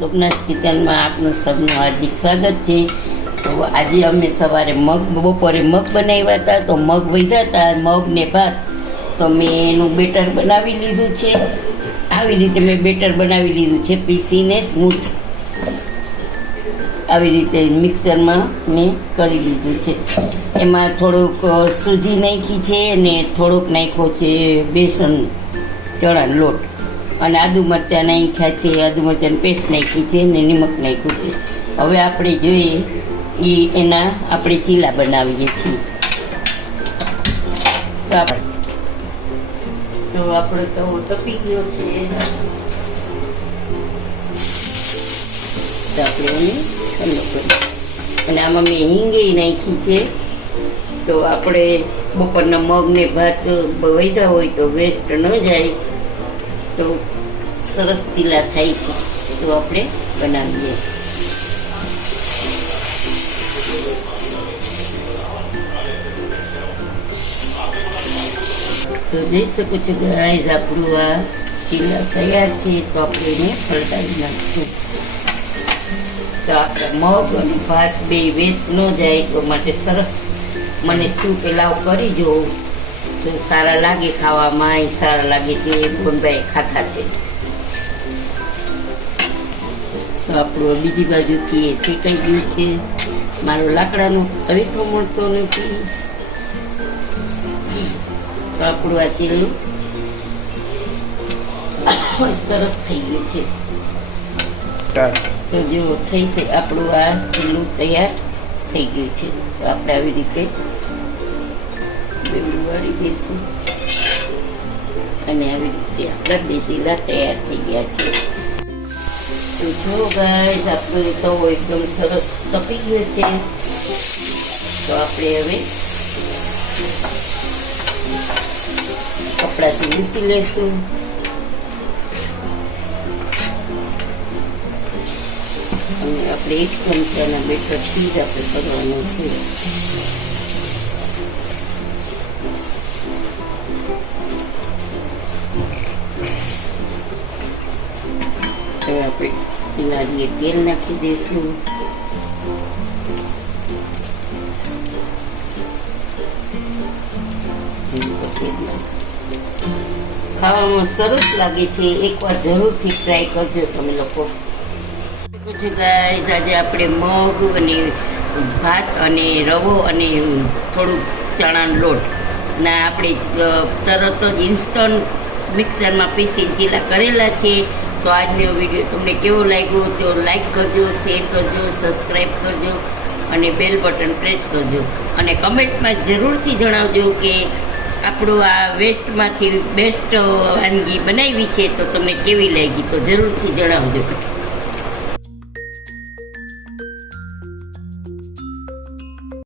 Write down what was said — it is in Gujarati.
સ્વપ્નાસ કિચનમાં આપનું સૌનું હાર્દિક સ્વાગત છે. તો આજે અમે સવારે મગ, બપોરે મગ બનાવ્યા હતા, તો મગ વધ્યા હતા મગને ભાત. તો મેં એનું બેટર બનાવી લીધું છે. આવી રીતે મેં બેટર બનાવી લીધું છે પીસીને સ્મૂથ. આવી રીતે મિક્સરમાં મેં કરી લીધું છે. એમાં થોડુંક સૂજી નાખી છે અને થોડુંક નાખ્યો છે બેસન ચણાનો લોટ. અને આદુ મરચાં નાખ્યા છે, આદુ મરચાંની પેસ્ટ નાખી છે અને નિમક નાખ્યું છે. હવે આપણે જોઈએ એ એના આપણે ચીલા બનાવીએ છીએ. તો આપણે તો આપણો તવો તપી ગયો છે. અને આમાં મેં હિંગે નાખી છે. તો આપણે બપોરના મગ ને ભાત વધ્યા હોય તો વેસ્ટ ન જાય. તો સરસ ચીલા થાય છે. તો આપણે બનાવીએ. તો જોઈ શકો છો ગાઈઝ આપણું આ ચીલા તૈયાર છે, તો આપણે એને પલટાવી નાખશું. તો આપણે મગ અને ભાત બે વેસ્ટ ન જાય, તો માટે સરસ. મને તું પેલાવ કરી જો. તો સારા લાગે ખાવામાં એ સારા લાગે છે ગોંડભાઈ ખાતા છે. તો આપણું બીજી બાજુથી એ શેકાઈ ગયું છે. મારો લાકડાનો હરીફો મળતો નથી. તો આપણું આ ચીલું સરસ થઈ ગયું છે. તો જો થઈ છે આપણું આ ચીલું તૈયાર થઈ ગયું છે. તો આપણે આવી રીતે દઈશું અને આવી રીતે આપણા બે તૈયાર થઈ ગયા છે તો જો ગાય આપણો તવો એકદમ સરસ તપી ગયો છે તો આપણે હવે કપડાથી લૂસી લઈશું અને આપણે એક ચમચાના બેટરથી જ આપણે કરવાનું છે કિનારીએ તેલ નાખી દઈશું ખાવામાં સરસ લાગે છે. એકવાર જરૂરથી ટ્રાય કરજો તમે લોકો. આજે આપણે મગ અને ભાત અને રવો અને થોડુંક ચણાનો લોટ. ના આપણે તરત જ ઇન્સ્ટન્ટ મિક્સરમાં પીસી ચીલા કરેલા છે. તો આજનો વીડિયો તમને કેવો લાગ્યો તો લાઈક કરજો શેર કરજો સબસ્ક્રાઈબ કરજો અને બેલ બટન પ્રેસ કરજો. અને કમેન્ટમાં જરૂરથી જણાવજો કે આપણું આ વેસ્ટમાંથી બેસ્ટ વાનગી બનાવી છે તો તમને કેવી લાગી તો જરૂરથી જણાવજો.